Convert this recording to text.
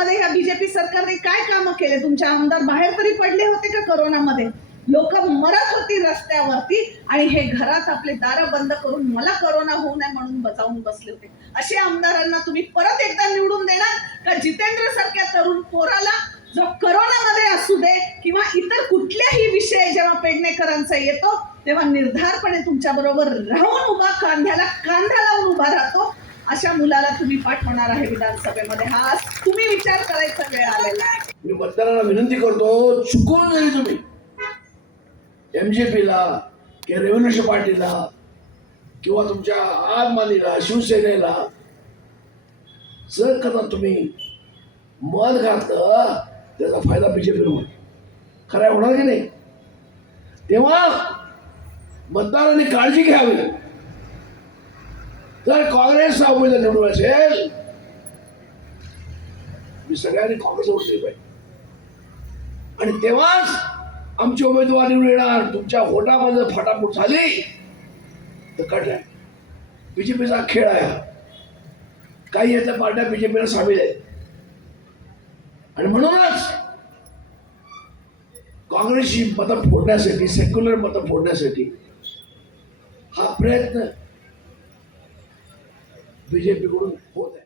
कोरोनामध्ये ह्या बीजेपी सरकारने काय कामं केले? तुमचे आमदार बाहेर तरी पडले होते का कोरोनामध्ये? लोक मरत होती रस्त्यावरती आणि हे घरात आपले दारं बंद करून मला कोरोना होऊ नये म्हणून बचावून बसले होते. असे आमदारांना तुम्ही परत एकदा निवडून देणार का? जितेंद्र सारख्या तरुण पोराला जो कोरोनामध्ये असू दे किंवा इतर कुठल्याही विषय जेव्हा पेडणेकरांचा येतो तेव्हा निर्धारपणे तुमच्या बरोबर राहून उभा, कांद्याला कांदा लावून उभा राहतो, अशा मुलाला तुम्ही पाठवणार आहे विधानसभेमध्ये? हा तुम्ही विचार करायचा वेळ आलेला आहे. मी मतदारांना विनंती करतो, चुकून जरी तुम्ही MJP ला किंवा रेव्होल्युशन पार्टीला किंवा तुमच्या आदमानीला शिवसेनेला जर कदा तुम्ही मत घातलं त्याचा फायदा बीजेपीला होईल. खरं होणार की नाही? तेव्हा मतदारांनी काळजी घ्यावी. जर काँग्रेस उमेदवार निवडून असेल मी सगळ्यांनी काँग्रेस वोट दिली पाहिजे आणि तेव्हाच आमचे उमेदवार निवडून येणार. तुमच्या वोटामध्ये फटाफट झाली तर कटलाय. बीजेपीचा खेळ आहे. काही याच्या पार्ट्या बीजेपीला सामील आहेत आणि म्हणूनच काँग्रेसची मतं फोडण्यासाठी, सेक्युलर मतं फोडण्यासाठी हा प्रयत्न बीजेपी कडून होत आहे.